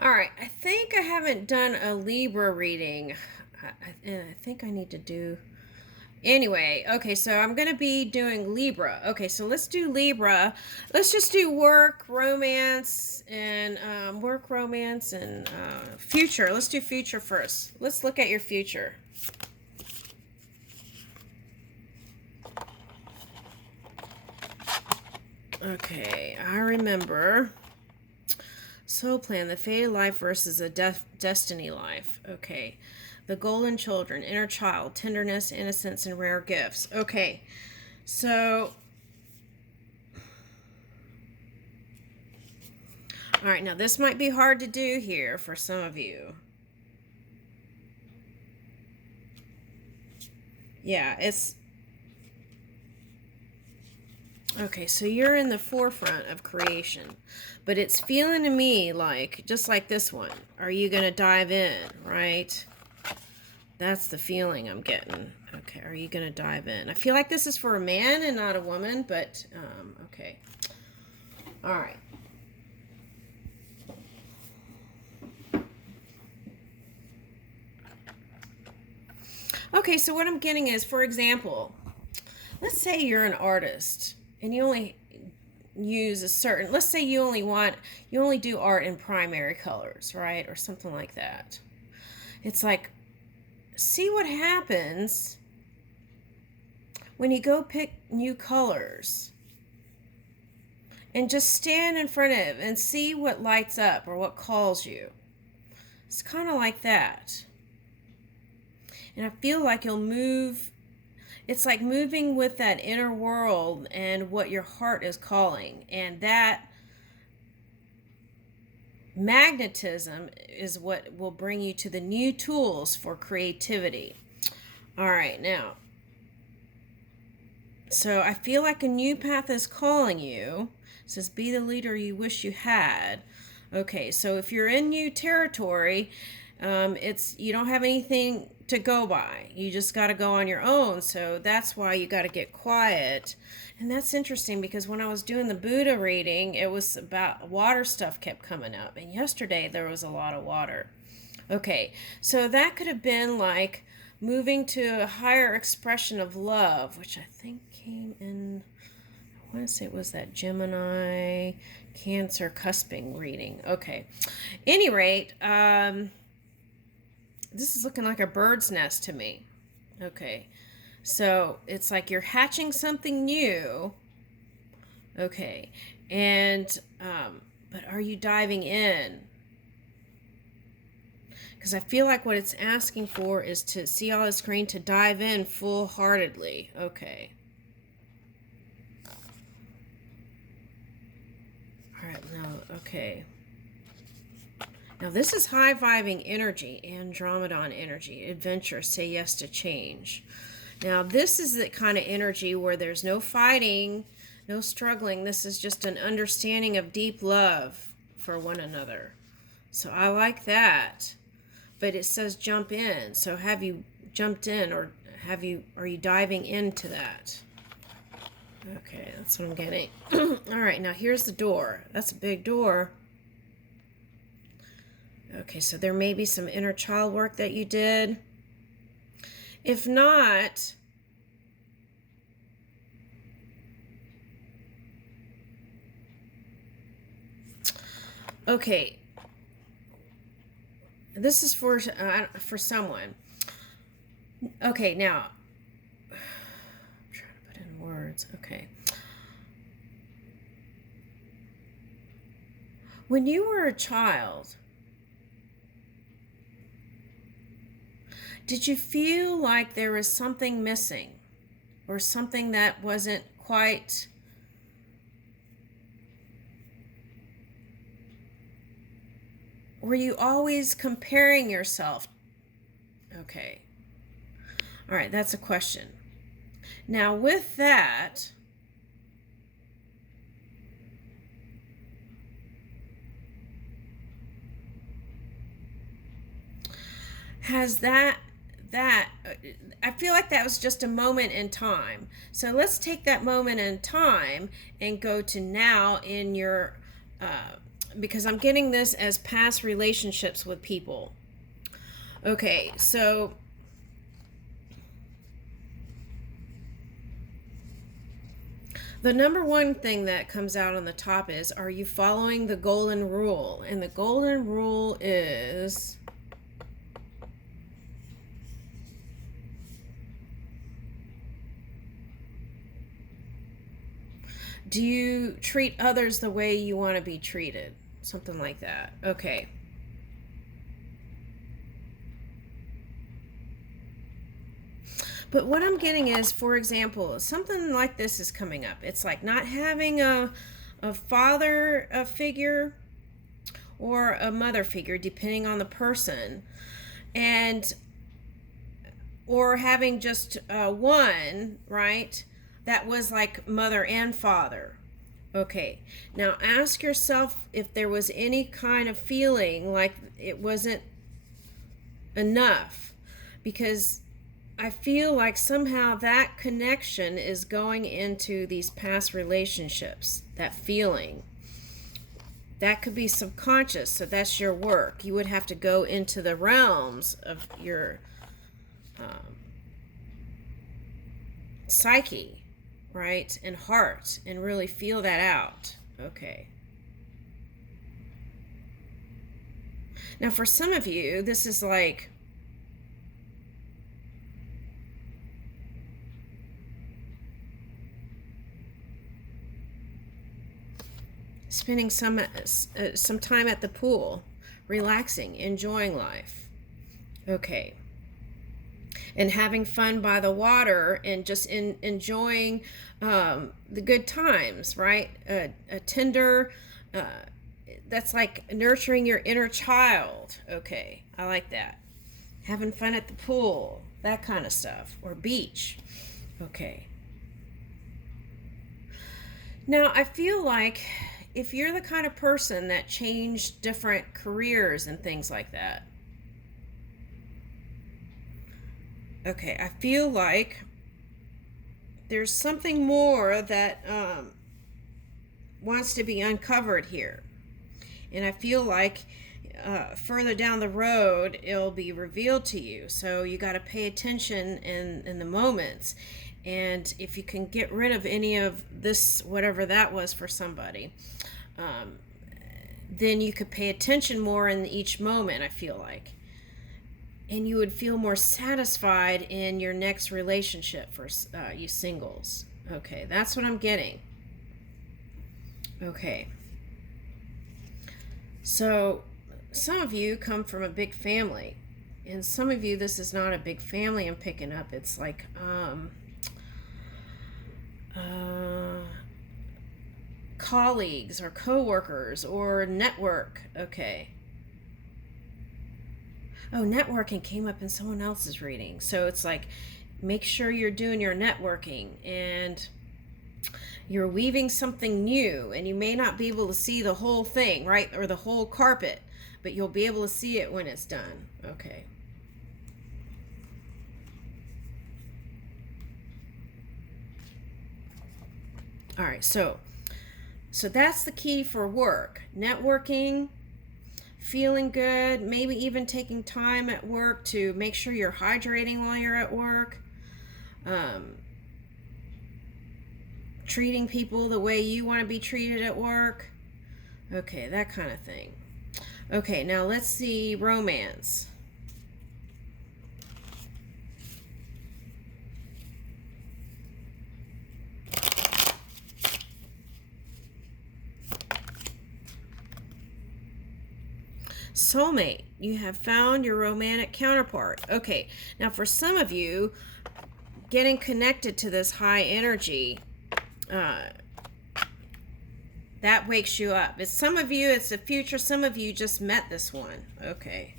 All right, I think I haven't done a Libra reading. I think I need to do. Anyway, okay, so I'm going to be doing Libra. Okay, so let's do Libra. Let's just do work, romance, and future. Let's do future first. Let's look at your future. Okay, I remember. Soul plan, the fated life versus a destiny life. Okay. The golden children, inner child, tenderness, innocence, and rare gifts. Okay. So, all right, now this might be hard to do here for some of you. Yeah, it's okay, so you're in the forefront of creation, but it's feeling to me like, just like this one, are you going to dive in, right? That's the feeling I'm getting. Okay, are you going to dive in? I feel like this is for a man and not a woman, but okay. All right. Okay, so what I'm getting is, for example, let's say you're an artist and you only use a certain, let's say you only do art in primary colors, right? Or something like that. It's like, see what happens when you go pick new colors and just stand in front of and see what lights up or what calls you. It's kind of like that. And I feel like you'll move. It's like moving with that inner world and what your heart is calling. And that magnetism is what will bring you to the new tools for creativity. All right, now. So I feel like a new path is calling you. It says, be the leader you wish you had. Okay, so if you're in new territory, it's you don't have anything to go by. You just got to go on your own. So that's why you got to get quiet. And that's interesting because when I was doing the Buddha reading, it was about water stuff kept coming up. And yesterday there was a lot of water. Okay, so that could have been like moving to a higher expression of love, which I think came in, I want to say it was that Gemini Cancer cusping reading. Okay, any rate, this is looking like a bird's nest to me. Okay, so it's like you're hatching something new. Okay, and but are you diving in? Because I feel like what it's asking for is to see all the screen, to dive in full-heartedly. Okay. All right, now, okay. Now this is high-vibing energy, Andromedan energy, adventure, say yes to change. Now this is the kind of energy where there's no fighting, no struggling. This is just an understanding of deep love for one another. So I like that. But it says jump in. So have you jumped in, or are you diving into that? Okay, that's what I'm getting. All right, now here's the door. That's a big door. Okay, so there may be some inner child work that you did. If not, okay, this is for someone. Okay, now I'm trying to put in words. Okay. When you were a child, did you feel like there was something missing or something that wasn't quite? Were you always comparing yourself? Okay. All right, that's a question. Now, with that, has that I feel like that was just a moment in time. So let's take that moment in time and go to now in your because I'm getting this as past relationships with people. Okay, so the number one thing that comes out on the top is, are you following the golden rule? And the golden rule is, do you treat others the way you want to be treated? Something like that. Okay. But what I'm getting is, for example, something like this is coming up. It's like not having a father figure or a mother figure, depending on the person, and or having just one, right? That was like mother and father. Okay, now ask yourself if there was any kind of feeling like it wasn't enough, because I feel like somehow that connection is going into these past relationships, that feeling. That could be subconscious, so that's your work. You would have to go into the realms of your psyche, right, and heart, and really feel that out. Okay. Now, for some of you, this is like spending some time at the pool, relaxing, enjoying life. Okay. And having fun by the water and just enjoying the good times, right? A tender, that's like nurturing your inner child. Okay, I like that. Having fun at the pool, that kind of stuff, or beach. Okay. Now, I feel like if you're the kind of person that changed different careers and things like that, okay, I feel like there's something more that wants to be uncovered here. And I feel like further down the road, it'll be revealed to you. So you got to pay attention in the moments. And if you can get rid of any of this, whatever that was for somebody, then you could pay attention more in each moment, I feel like. And you would feel more satisfied in your next relationship for you singles. Okay, that's what I'm getting. Okay. So some of you come from a big family. And some of you, this is not a big family I'm picking up. It's like colleagues or co-workers or network. Okay. Oh, networking came up in someone else's reading. So it's like, make sure you're doing your networking and you're weaving something new, and you may not be able to see the whole thing, right? Or the whole carpet, but you'll be able to see it when it's done. Okay. All right, so that's the key for work. Networking, feeling good, maybe even taking time at work to make sure you're hydrating while you're at work. Treating people the way you want to be treated at work. Okay, that kind of thing. Okay, now let's see romance. Soulmate, you have found your romantic counterpart. Okay, now for some of you, getting connected to this high energy, that wakes you up. It's some of you, it's the future. Some of you just met this one. Okay.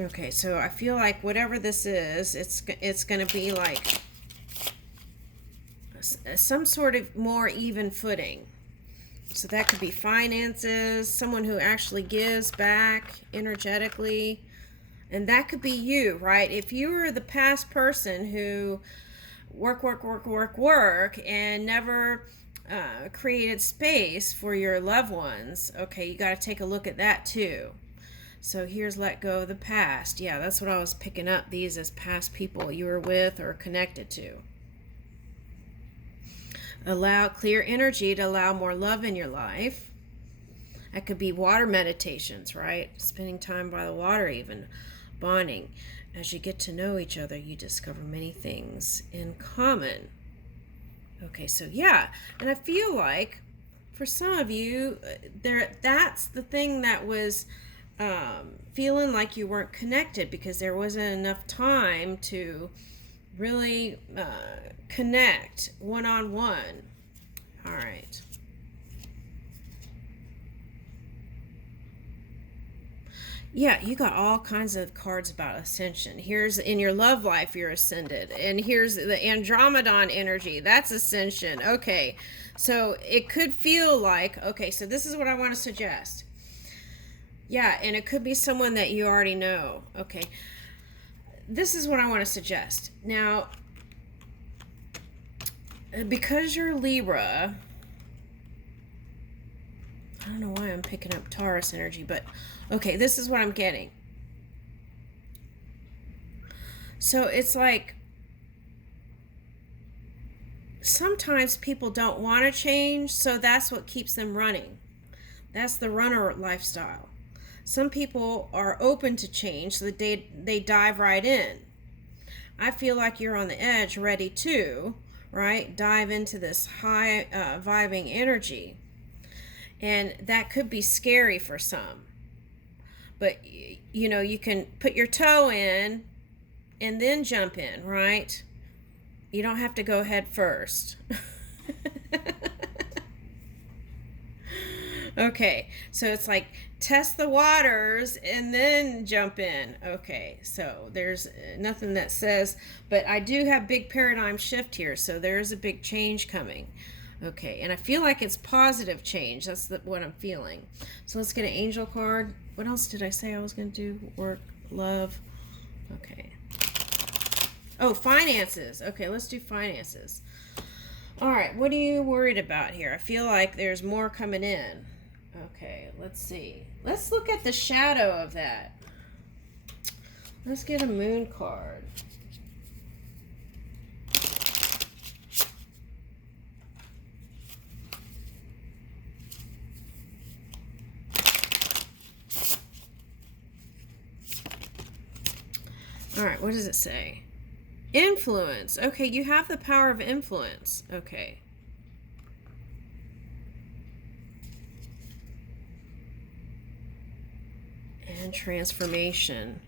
Okay, so I feel like whatever this is, it's going to be like some sort of more even footing. So that could be finances, someone who actually gives back energetically. And that could be you, right? If you were the past person who work, and never created space for your loved ones. Okay, you got to take a look at that too. So here's let go of the past. Yeah, that's what I was picking up, these as past people you were with or connected to. Allow clear energy to allow more love in your life. That could be water meditations, right? Spending time by the water, even bonding. As you get to know each other, you discover many things in common. Okay, so yeah, and I feel like for some of you, that's the thing that was feeling like you weren't connected because there wasn't enough time to really connect one-on-one. All right. Yeah, you got all kinds of cards about ascension. Here's in your love life, you're ascended. And here's the Andromedon energy. That's ascension. Okay, so it could feel like, okay, so this is what I want to suggest. Yeah, and it could be someone that you already know. Okay, this is what I want to suggest. Now, because you're Libra, I don't know why I'm picking up Taurus energy, but okay, this is what I'm getting. So it's like sometimes people don't want to change, so that's what keeps them running. That's the runner lifestyle. Some people are open to change, so that they dive right in. I feel like you're on the edge, ready to, right, dive into this high vibing energy. And that could be scary for some. But, you know, you can put your toe in and then jump in, right? You don't have to go head first. Okay, so it's like test the waters and then jump in. Okay, so there's nothing that says, but I do have big paradigm shift here, so there's a big change coming. Okay, and I feel like it's positive change. That's what I'm feeling. So let's get an angel card. What else did I say I was going to do? Work, love. Okay. Oh, finances. Okay, let's do finances. All right, what are you worried about here? I feel like there's more coming in. Okay, let's see. Let's look at the shadow of that. Let's get a moon card. All right, what does it say? Influence. Okay, you have the power of influence. Okay. And transformation.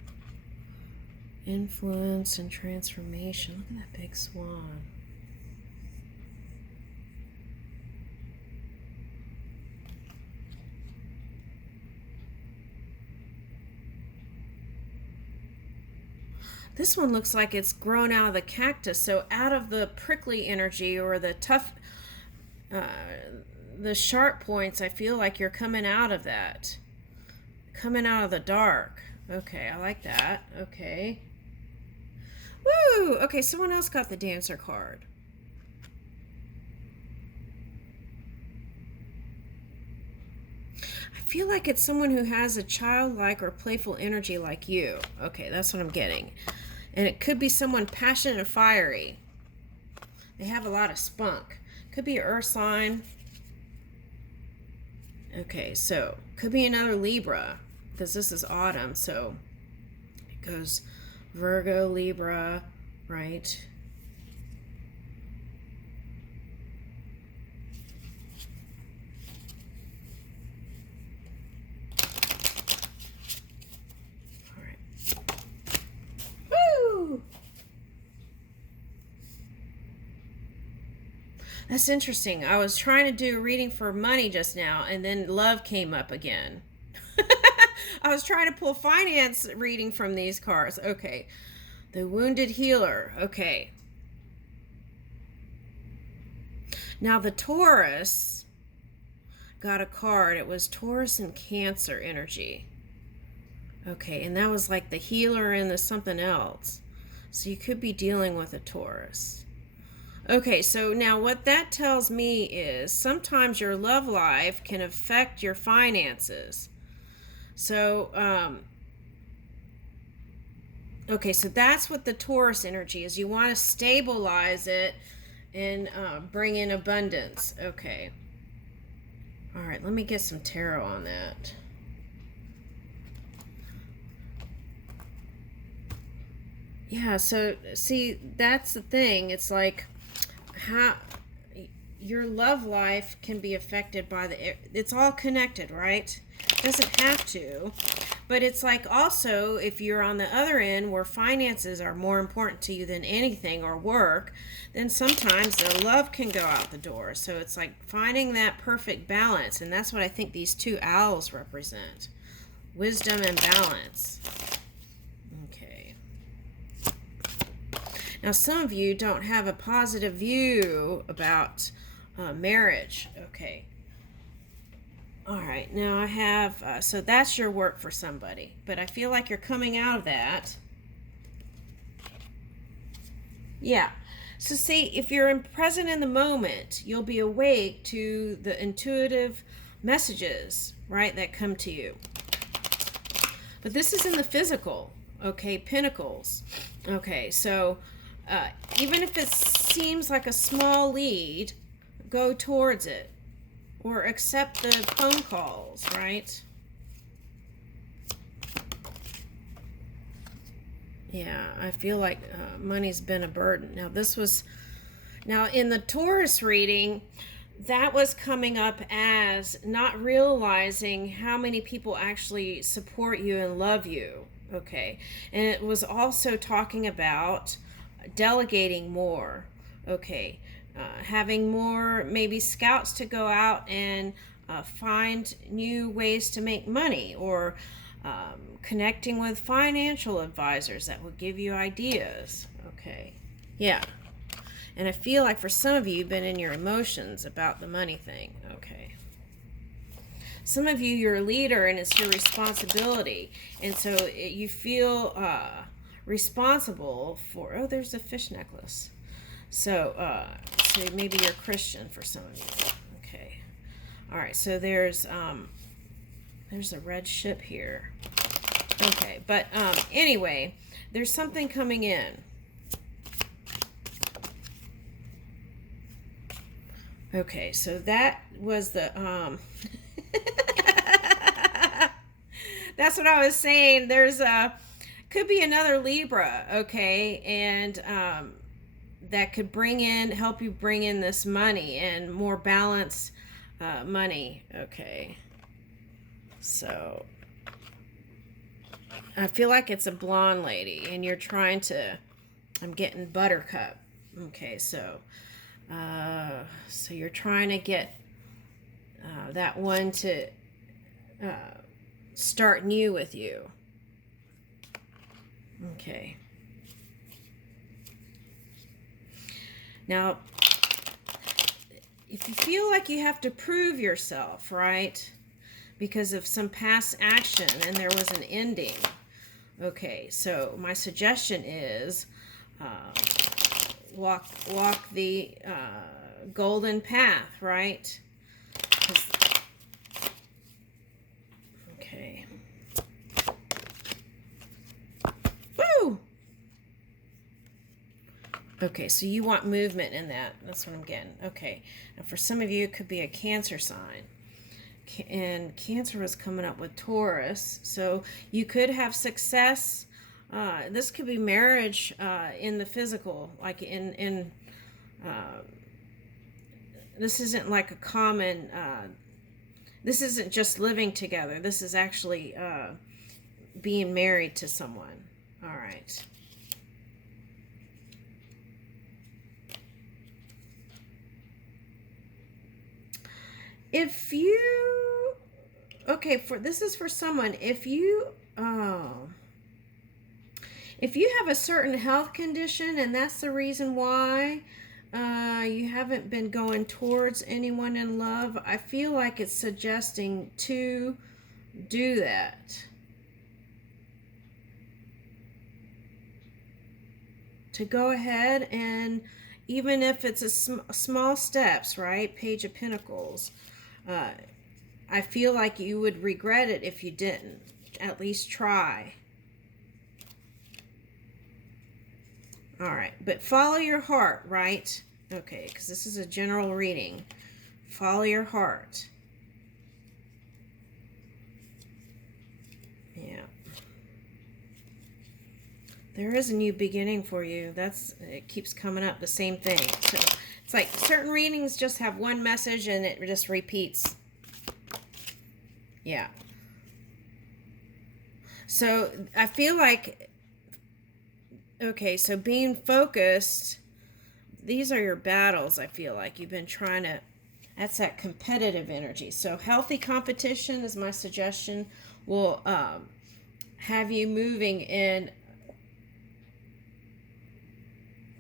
Influence and transformation. Look at that big swan. This one looks like it's grown out of the cactus, so out of the prickly energy or the tough, the sharp points, I feel like you're coming out of that. Coming out of the dark. Okay, I like that. Okay. Woo! Okay, someone else got the Dancer card. I feel like it's someone who has a childlike or playful energy like you. Okay, that's what I'm getting. And it could be someone passionate and fiery. They have a lot of spunk. Could be an earth sign. Okay, so could be another Libra, because this is autumn, so it goes Virgo, Libra, right? All right. Woo! That's interesting. I was trying to do a reading for money just now, and then love came up again. I was trying to pull finance reading from these cards. Okay. The wounded healer. Okay. Now the Taurus got a card. It was Taurus and Cancer energy. Okay, and that was like the healer and the something else. So you could be dealing with a Taurus. Okay, so now what that tells me is sometimes your love life can affect your finances. So, okay, so that's what the Taurus energy is. You want to stabilize it and bring in abundance. Okay. All right, let me get some tarot on that. Yeah, so see, that's the thing. It's like how your love life can be affected by it's all connected, right? It doesn't have to. But it's like also if you're on the other end where finances are more important to you than anything or work, then sometimes the love can go out the door. So it's like finding that perfect balance, and that's what I think these two owls represent. Wisdom and balance. Okay. Now some of you don't have a positive view about marriage. Okay. All right, now I have, so that's your work for somebody, but I feel like you're coming out of that. Yeah. So see, if you're present in the moment, you'll be awake to the intuitive messages, right, that come to you. But this is in the physical, okay, pentacles. Okay, so even if it seems like a small lead, go towards it. Or accept the phone calls, right? Yeah, I feel like money's been a burden. Now in the Taurus reading, that was coming up as not realizing how many people actually support you and love you. Okay. And it was also talking about delegating more. Okay. Having more maybe scouts to go out and find new ways to make money, or connecting with financial advisors that will give you ideas. Okay. Yeah. And I feel like for some of you, you've been in your emotions about the money thing. Okay. Some of you, you're a leader and it's your responsibility. And so you feel responsible for, oh, there's a fish necklace. So maybe you're Christian for some of you. Okay. All right. So there's a red ship here. Okay. But anyway, there's something coming in. Okay. So that was the that's what I was saying. There's could be another Libra. Okay. And that could help you bring in this money and more balanced money. Okay. So I feel like it's a blonde lady and you're trying to, I'm getting buttercup. Okay. So you're trying to get that one to start new with you. Okay. Now, if you feel like you have to prove yourself, right, because of some past action and there was an ending, okay, so my suggestion is walk the golden path, right? Okay. Woo! Okay, so you want movement in that. That's what I'm getting. Okay. And for some of you, it could be a Cancer sign. And Cancer was coming up with Taurus. So you could have success. This could be marriage in the physical. Like this isn't like a common, this isn't just living together. This is actually being married to someone. All right. If you, okay, this is for someone, if you have a certain health condition and that's the reason why you haven't been going towards anyone in love, I feel like it's suggesting to do that. To go ahead and even if it's small steps, right? Page of Pentacles. I feel like you would regret it if you didn't. At least try. All right, but follow your heart, right? Okay, because this is a general reading. Follow your heart. Yeah. There is a new beginning for you. It keeps coming up, the same thing. So it's like certain readings just have one message and it just repeats. Yeah. So I feel like, okay, so being focused, these are your battles. I feel like you've been trying to, that's that competitive energy. So healthy competition is my suggestion, will have you moving in.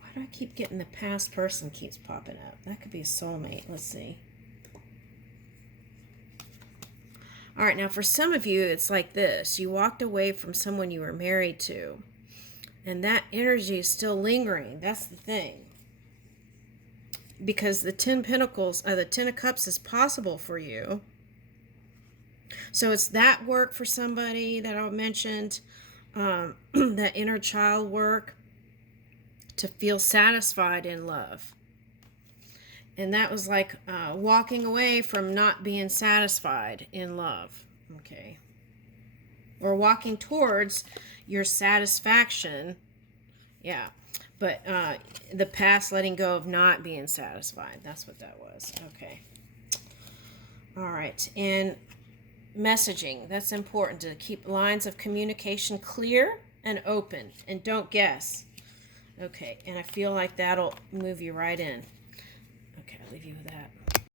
Why do I keep getting the past person keeps popping up? That could be a soulmate. Let's see. All right, now for some of you, it's like this. You walked away from someone you were married to, and that energy is still lingering. That's the thing. Because the 10 Pentacles, the 10 of Cups is possible for you. So it's that work for somebody that I mentioned, that inner child work, to feel satisfied in love. And that was like walking away from not being satisfied in love. Okay. Or walking towards your satisfaction. Yeah. But the past letting go of not being satisfied. That's what that was. Okay. All right. And messaging. That's important, to keep lines of communication clear and open. And don't guess. Okay. And I feel like that'll move you right in. Okay, I'll leave you with that.